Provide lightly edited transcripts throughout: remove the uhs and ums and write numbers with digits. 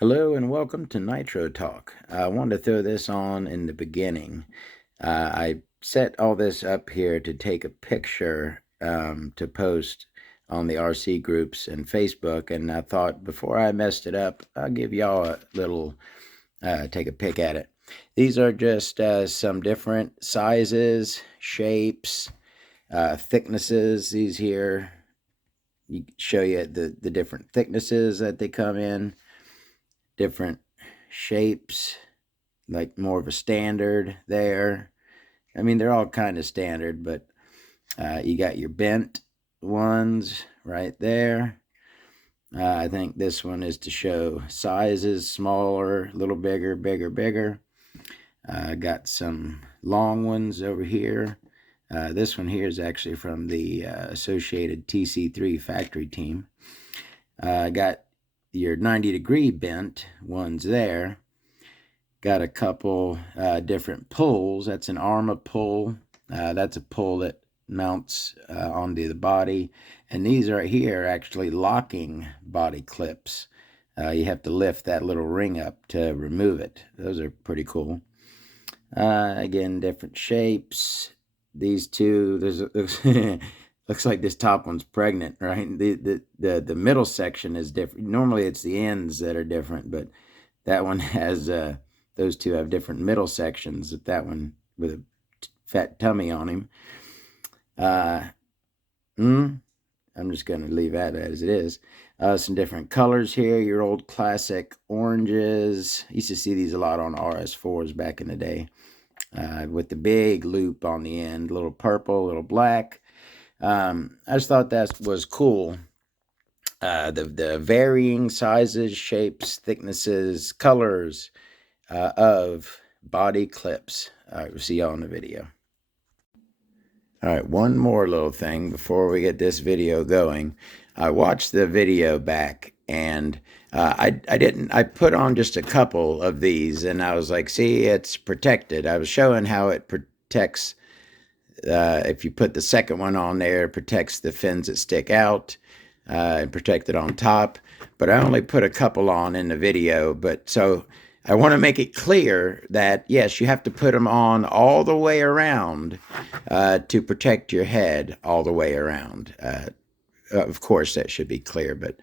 Hello and welcome to Nitro Talk. I wanted to throw this on in the beginning. I set all this up here to take a picture to post on the RC groups and Facebook, and I thought before I messed it up, I'll give y'all a little take a pick at it. These are just some different sizes, shapes, thicknesses. These here show you the different thicknesses that they come in. Different shapes, like more of a standard there. I mean, they're all kind of standard, but you got your bent ones right there. I think this one is to show sizes, smaller, a little bigger, bigger. Got some long ones over here. This one here is actually from the Associated TC3 factory team. Got your 90-degree bent ones there. Got a couple different pulls. That's an Arma pull. That's a pull that mounts onto the body. And these right here are actually locking body clips. You have to lift that little ring up to remove it. Those are pretty cool. Again, different shapes. These two, there's looks like this top one's pregnant, right? The middle section is different. Normally it's the ends that are different, but that one has those two have different middle sections. That one with a fat tummy on him. I'm just going to leave that as it is. Some different colors here. Your old classic oranges. Used to see these a lot on RS4s back in the day, with the big loop on the end. A little purple, a little black. I just thought that was cool. The varying sizes, shapes, thicknesses, colors of body clips. All right, we'll see y'all in the video. All right, one more little thing before we get this video going. I watched the video back and I put on just a couple of these and I was like, see, it's protected. I was showing how it protects. If you put the second one on there, it protects the fins that stick out and protect it on top. But I only put a couple on in the video. But so I want to make it clear that, yes, you have to put them on all the way around to protect your head all the way around. Of course, that should be clear. But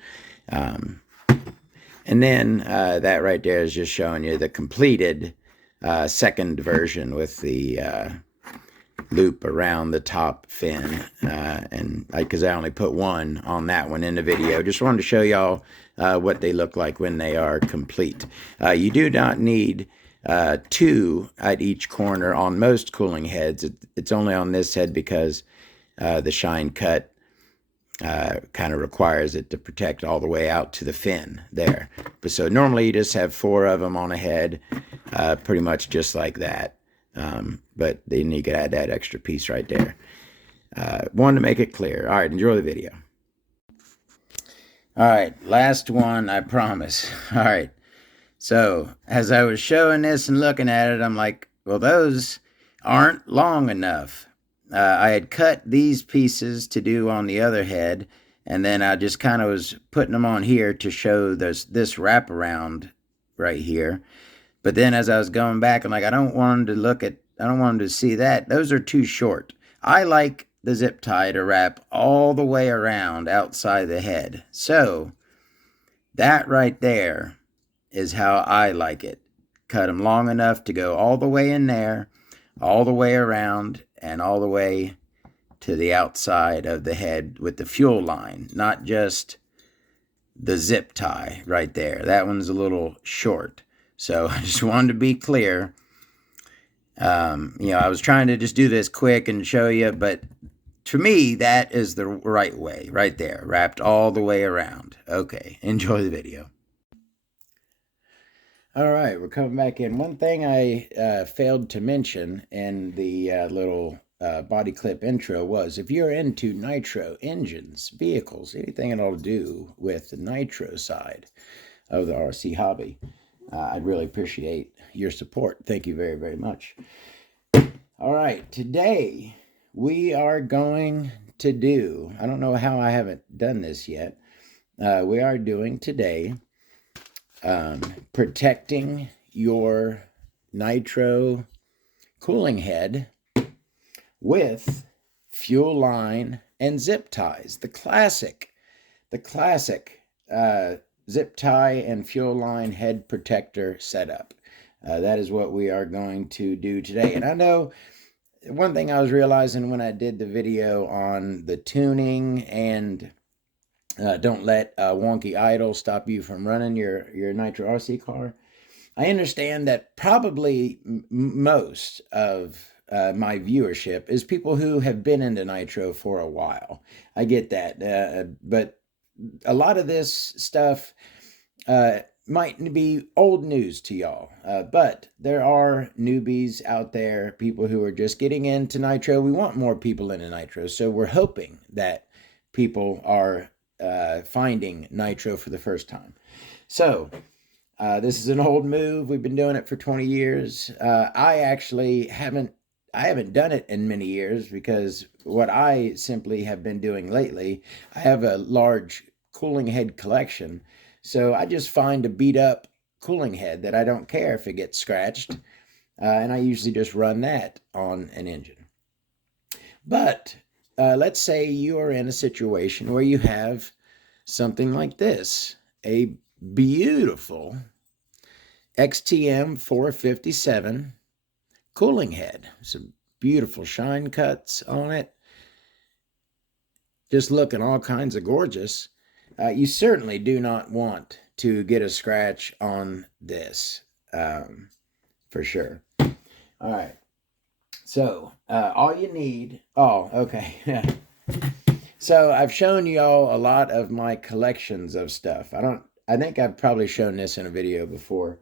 and then that right there is just showing you the completed second version with the loop around the top fin, and because I only put one on that one in the video. Just wanted to show y'all what they look like when they are complete. You do not need two at each corner on most cooling heads. It's only on this head because the shine cut kind of requires it to protect all the way out to the fin there. But so normally you just have 4 of them on a head, pretty much just like that. But then you could add that extra piece right there. Wanted to make it clear. All right, enjoy the video. All right, last one, I promise. All right, so as I was showing this and looking at it, I'm like, well, those aren't long enough. I had cut these pieces to do on the other head, and then I just kind of was putting them on here to show this wraparound right here. But then as I was going back, I'm like, I don't want them to see that. Those are too short. I like the zip tie to wrap all the way around outside the head. So that right there is how I like it. Cut them long enough to go all the way in there, all the way around, and all the way to the outside of the head with the fuel line, not just the zip tie right there. That one's a little short. So I just wanted to be clear. I was trying to just do this quick and show you, but to me, that is the right way, right there, wrapped all the way around. Okay, enjoy the video. All right, we're coming back in. One thing I failed to mention in the little body clip intro was, if you're into nitro engines, vehicles, anything at all to do with the nitro side of the RC hobby, I'd really appreciate your support. Thank you very, very much. All right, today we are going to do, I don't know how I haven't done this yet. We are doing today protecting your nitro cooling head with fuel line and zip ties. The classic zip tie and fuel line head protector setup. That is what we are going to do today. And I know one thing I was realizing when I did the video on the tuning and don't let wonky idle stop you from running your Nitro RC car. I understand that probably most of my viewership is people who have been into Nitro for a while. I get that. But a lot of this stuff might be old news to y'all. But there are newbies out there, people who are just getting into Nitro. We want more people into Nitro. So we're hoping that people are finding Nitro for the first time. So this is an old move. We've been doing it for 20 years. I actually haven't done it in many years because what I simply have been doing lately, I have a large cooling head collection. So I just find a beat up cooling head that I don't care if it gets scratched. And I usually just run that on an engine. But let's say you are in a situation where you have something like this, a beautiful XTM 457 cooling head. Some beautiful shine cuts on it. Just looking all kinds of gorgeous. You certainly do not want to get a scratch on this, for sure. All right. So all you need, okay. So I've shown y'all a lot of my collections of stuff. I think I've probably shown this in a video before,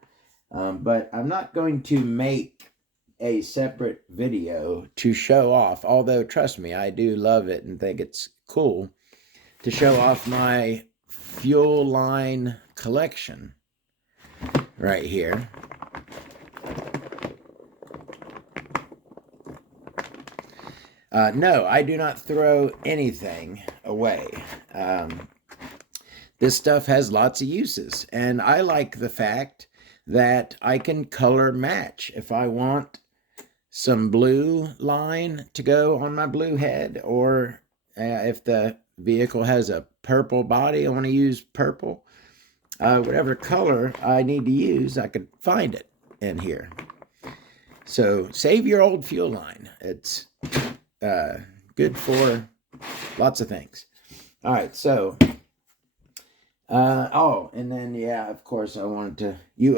but I'm not going to make a separate video to show off, although trust me, I do love it and think it's cool to show off my fuel line collection right here. No, I do not throw anything away. This stuff has lots of uses, and I like the fact that I can color match. If I want some blue line to go on my blue head, or if the vehicle has a purple body, I want to use purple. Whatever color I need to use, I could find it in here. So save your old fuel line. It's good for lots of things. All right, so and then yeah, of course I wanted to.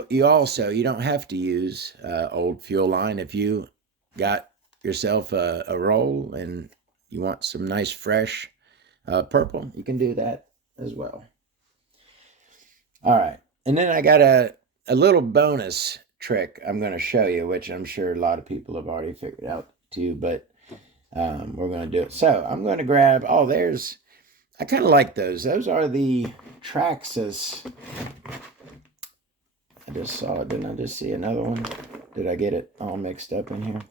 You also, you don't have to use old fuel line if you got yourself a roll and you want some nice fresh purple. You can do that as well. All right, and then I got a little bonus trick I'm going to show you, which I'm sure a lot of people have already figured out too, but we're going to do it. So I'm going to grab, I kind of like those. Those are the Traxxas. I just saw it. Didn't I just see another one? Did I get it all mixed up in here?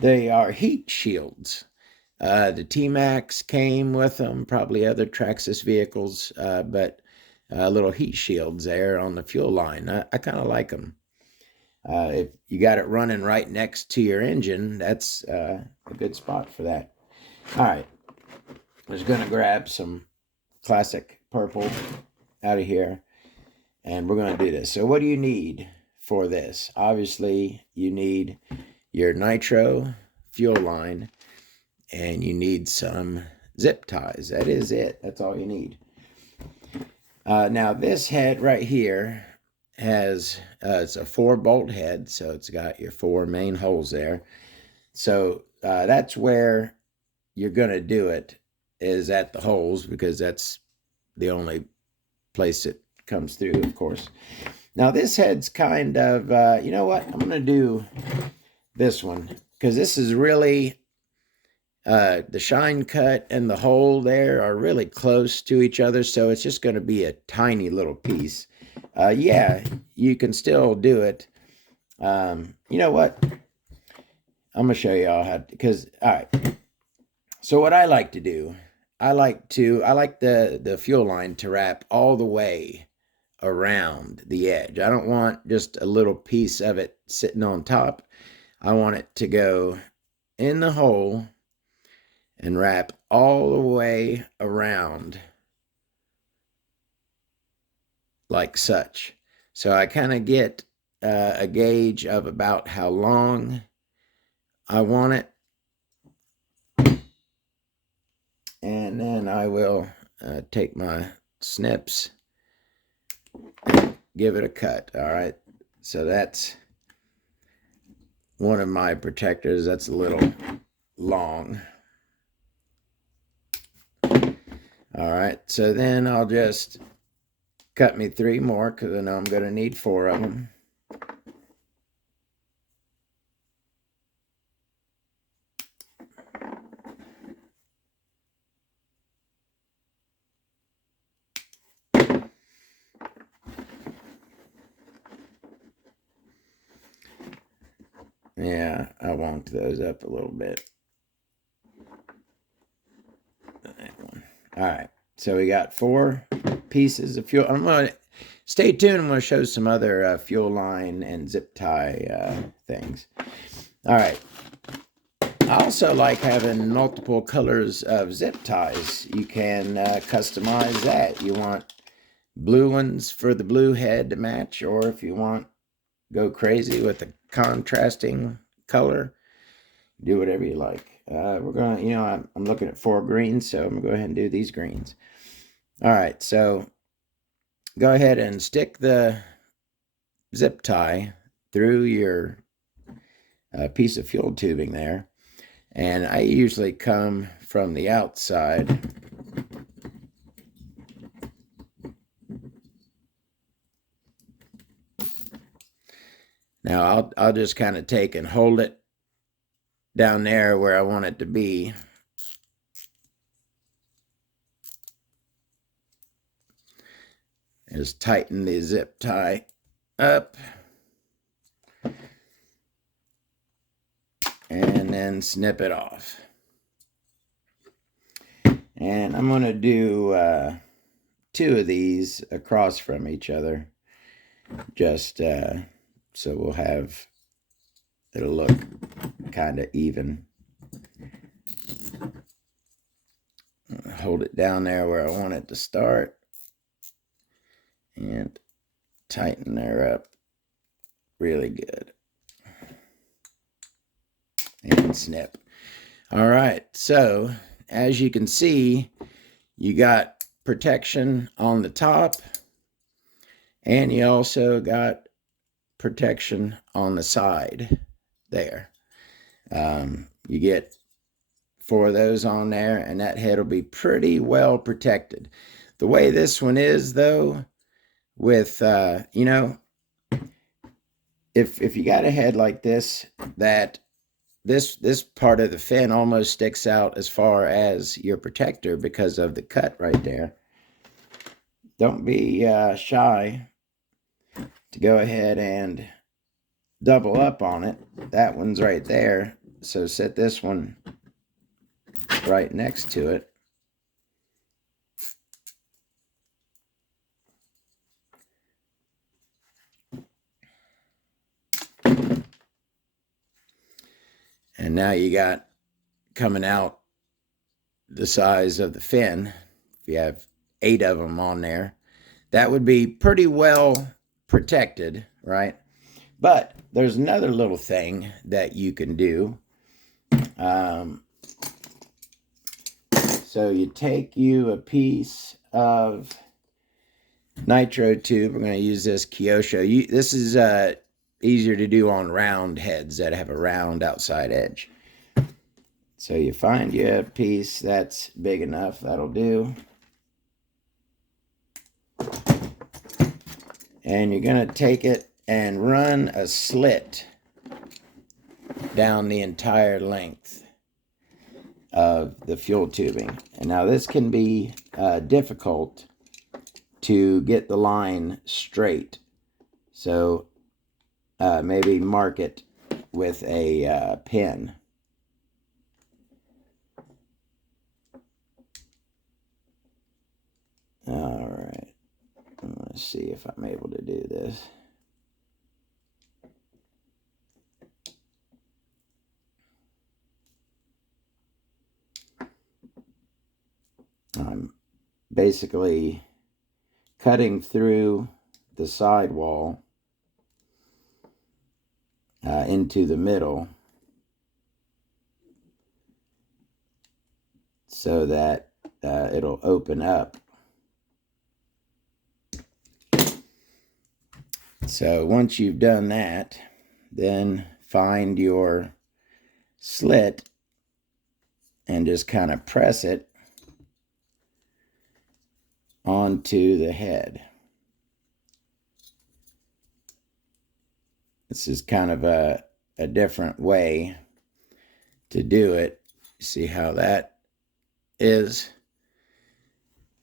They are heat shields. The T-Max came with them, probably other Traxxas vehicles, but little heat shields there on the fuel line. I kind of like them. If you got it running right next to your engine, that's a good spot for that. All right. I was going to grab some classic purple out of here, and we're going to do this. So what do you need for this? Obviously, you need your nitro fuel line, and you need some zip ties. That is it. That's all you need. Now, this head right here has, it's a 4-bolt head, so it's got your 4 main holes there. So that's where you're going to do it, is at the holes, because that's the only place it comes through, of course. Now, this head's kind of, you know what? I'm going to do this one, because this is really, the shine cut and the hole there are really close to each other, so it's just going to be a tiny little piece. Yeah, you can still do it. You know what? I'm going to show y'all how, because, all right. So what I like to do, I like the fuel line to wrap all the way around the edge. I don't want just a little piece of it sitting on top. I want it to go in the hole and wrap all the way around like such. So I kind of get a gauge of about how long I want it. And then I will take my snips and give it a cut. All right. So that's one of my protectors. That's a little long. All right. So then I'll just cut me 3 more because I know I'm going to need 4 of them. Yeah, I wonked those up a little bit. That one. All right. So we got 4 pieces of fuel. I'm going to stay tuned. I'm going to show some other fuel line and zip tie things. All right. I also like having multiple colors of zip ties. You can customize that. You want blue ones for the blue head to match, or if you want go crazy with a contrasting color, do whatever you like. We're going to, I'm looking at 4 greens, so I'm going to go ahead and do these greens. All right, so go ahead and stick the zip tie through your piece of fuel tubing there. And I usually come from the outside. Now I'll just kind of take and hold it down there where I want it to be. Just tighten the zip tie up. And then snip it off. And I'm going to do 2 of these across from each other. Just so we'll have, it'll look kind of even. Hold it down there where I want it to start. And tighten her up really good. And snip. All right, so as you can see, you got protection on the top, and you also got protection on the side there. You get 4 of those on there, and that head will be pretty well protected. The way this one is, though, with if you got a head like this, that this part of the fin almost sticks out as far as your protector because of the cut right there. Don't be shy to go ahead and double up on it. That one's right there, so set this one right next to it. And now you got coming out the size of the fin. If you have 8 of them on there, that would be pretty well protected, right? But there's another little thing that you can do. So you take you a piece of Nitro tube. We're going to use this Kyosho. This is easier to do on round heads that have a round outside edge. So you find you a piece that's big enough. That'll do. And you're going to take it and run a slit down the entire length of the fuel tubing. And now this can be difficult to get the line straight. So maybe mark it with a pin. All right. Let's see if I'm able to do this. I'm basically cutting through the sidewall into the middle so that it'll open up. So once you've done that, then find your slit and just kind of press it onto the head. This is kind of a different way to do it. See how that is?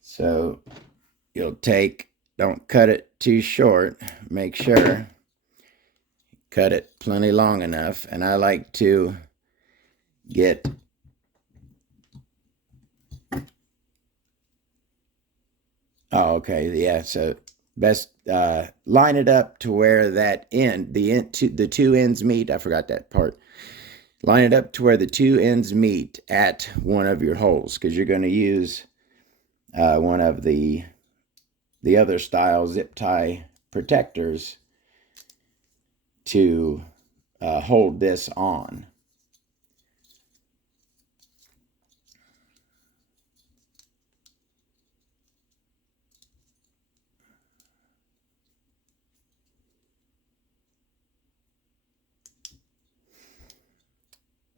So you'll take, don't cut it too short, make sure cut it plenty long enough. And I like to get okay, yeah, so best line it up to where that the two ends meet. I forgot that part. Line it up to where the two ends meet at one of your holes, because you're going to use one of the other style zip tie protectors to hold this on.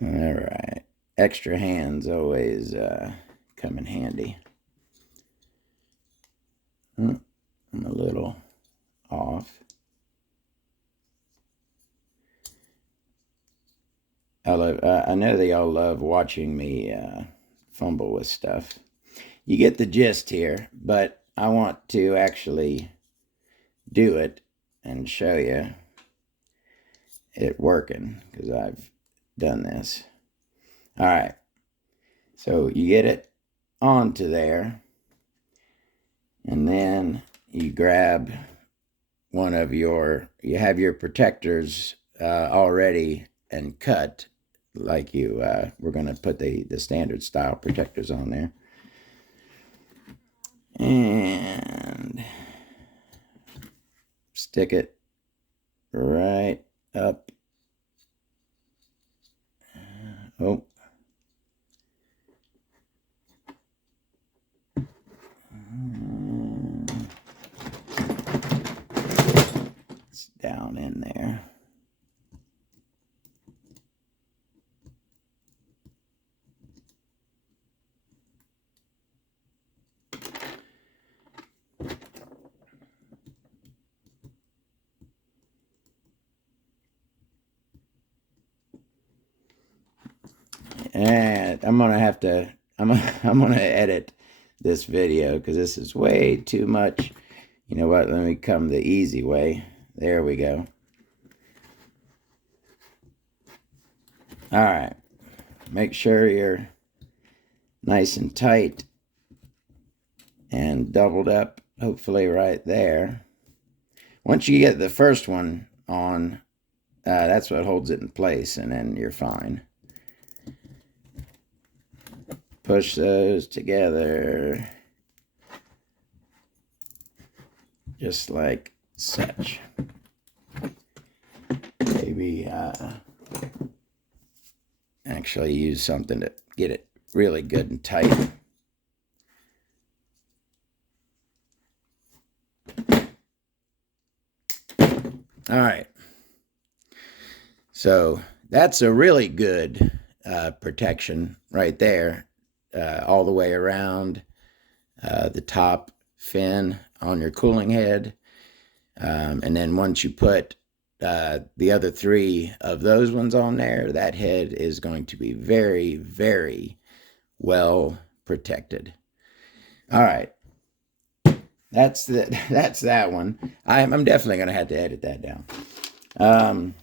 All right, extra hands always come in handy. I'm a little off. I know they all love watching me fumble with stuff. You get the gist here, but I want to actually do it and show you it working, because I've done this. All right, so you get it onto there, and then you grab one of you have your protectors already and cut, like we're going to put the standard style protectors on there, and stick it right up. Oh, it's down in there. And I'm gonna edit this video because this is way too much. You know what? Let me come the easy way. There we go. All right. Make sure you're nice and tight and doubled up, hopefully right there. Once you get the first one on, that's what holds it in place, and then you're fine. Push those together just like such. Maybe actually use something to get it really good and tight. All right, so that's a really good protection right there, all the way around the top fin on your cooling head. And then once you put the other three of those ones on there, that head is going to be very, very well protected. All right. That's that one. I'm definitely going to have to edit that down.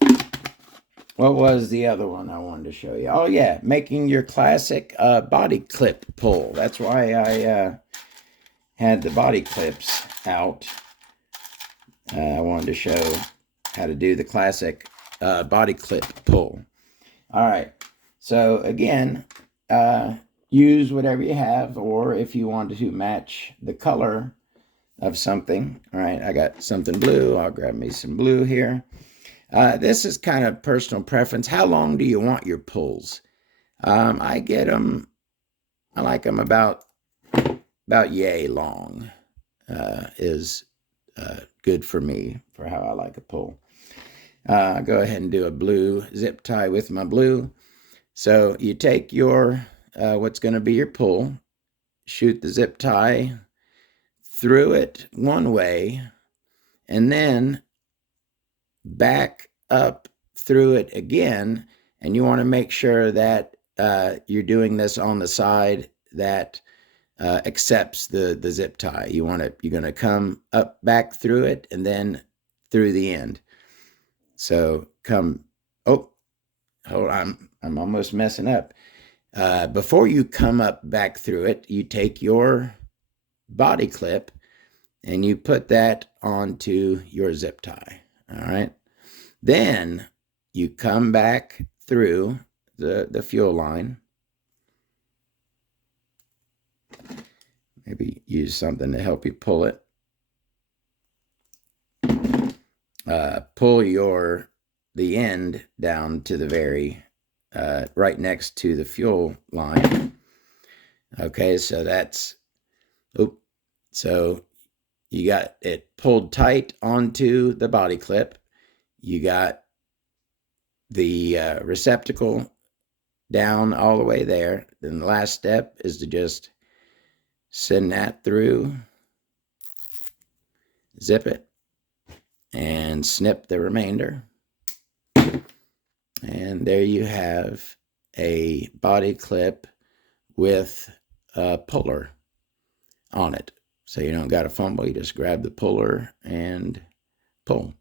What was the other one I wanted to show you? Oh, yeah, making your classic body clip pull. That's why I had the body clips out. I wanted to show how to do the classic body clip pull. All right. So again, use whatever you have, or if you want to match the color of something. All right, I got something blue. I'll grab me some blue here. This is kind of personal preference. How long do you want your pulls? I get them. I like them about yay long. Is good for me for how I like a pull. Go ahead and do a blue zip tie with my blue. So you take your what's going to be your pull, shoot the zip tie through it one way, and then back up through it again. And you want to make sure that you're doing this on the side that accepts the zip tie. You're going to come up back through it and then through the end. So come, oh, hold on, I'm almost messing up. Before you come up back through it, you take your body clip and you put that onto your zip tie. All right. Then you come back through the fuel line. Maybe use something to help you pull it. Pull the end down to the very right next to the fuel line. Okay, so that's, so you got it pulled tight onto the body clip. You got the receptacle down all the way there. Then the last step is to just send that through, zip it, and snip the remainder. And there you have a body clip with a puller on it. So you don't got to fumble, you just grab the puller and pull.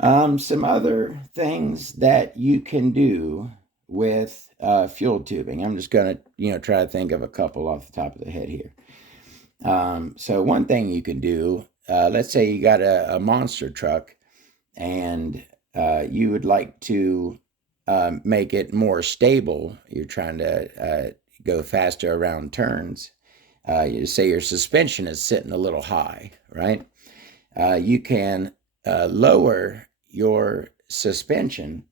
Some other things that you can do with fuel tubing. I'm just going to, try to think of a couple off the top of the head here. So one thing you can do, let's say you got a monster truck and you would like to make it more stable. You're trying to go faster around turns. You say your suspension is sitting a little high, right? You can lower your suspension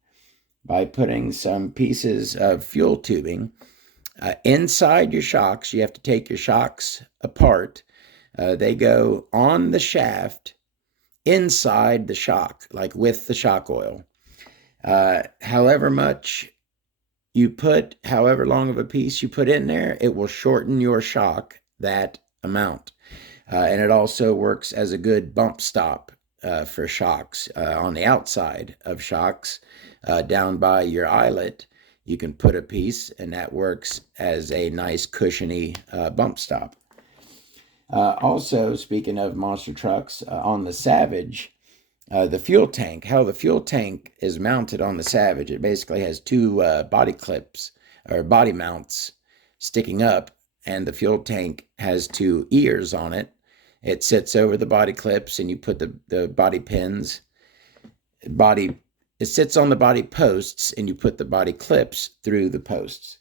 by putting some pieces of fuel tubing inside your shocks. You have to take your shocks apart. They go on the shaft inside the shock, like with the shock oil. However much you put, however long of a piece you put in there, it will shorten your shock that amount. And it also works as a good bump stop for shocks. On the outside of shocks, down by your eyelet, you can put a piece, and that works as a nice cushiony bump stop. Also, speaking of monster trucks, on the Savage, the fuel tank, how the fuel tank is mounted on the Savage, it basically has two body clips or body mounts sticking up, and the fuel tank has two ears on it. It sits over the body clips, and you put the body pins, it sits on the body posts, and you put the body clips through the posts.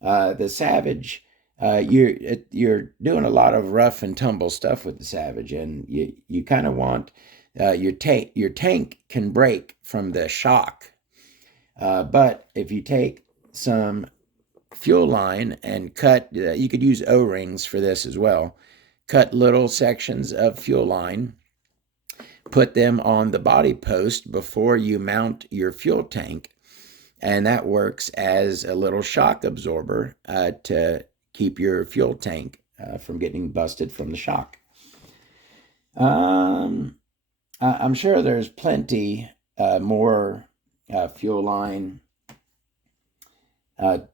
The Savage, you're doing a lot of rough and tumble stuff with the Savage, and you kind of want your tank can break from the shock. But if you take some fuel line and cut, you could use O-rings for this as well. Cut little sections of fuel line, put them on the body post before you mount your fuel tank, and that works as a little shock absorber to keep your fuel tank from getting busted from the shock. I'm sure there's plenty more fuel line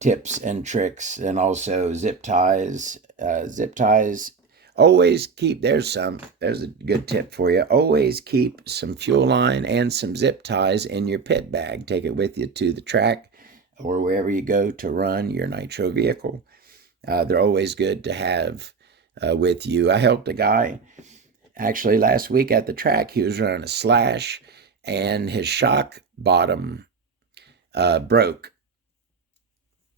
tips and tricks, and also zip ties. Always keep, there's a good tip for you. Always keep some fuel line and some zip ties in your pit bag. Take it with you to the track or wherever you go to run your Nitro vehicle. They're always good to have with you. I helped a guy Actually, last week at the track, he was running a slash, and his shock bottom broke.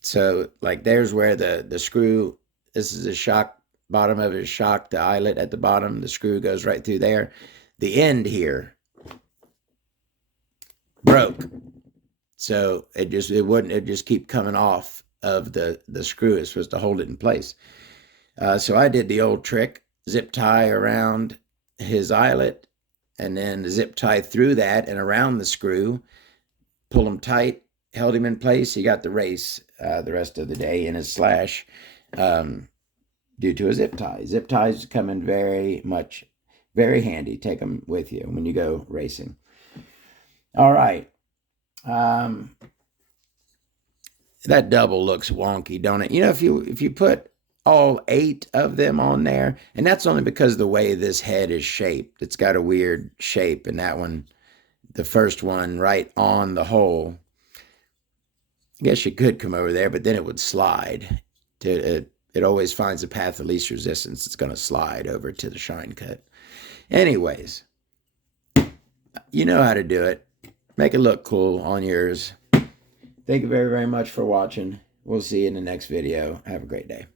So, like, there's where the screw. This is the shock bottom of his shock, the eyelet at the bottom. The screw goes right through there. The end here broke, so it just keep coming off of the screw. It's supposed to hold it in place. So I did the old trick: zip tie around his eyelet, and then zip tie through that and around the screw, pull him tight, held him in place. He got the race the rest of the day in his slash due to a zip tie. Zip ties come in very handy. Take them with you when you go racing. All right. That double looks wonky, don't it? You know, if you put all 8 of them on there, and that's only because of the way this head is shaped. It's got a weird shape, and that one, the first one right on the hole, I guess you could come over there, but then it would slide. It always finds the path of least resistance. It's going to slide over to the shine cut. Anyways, you know how to do it. Make it look cool on yours. Thank you very, very much for watching. We'll see you in the next video. Have a great day.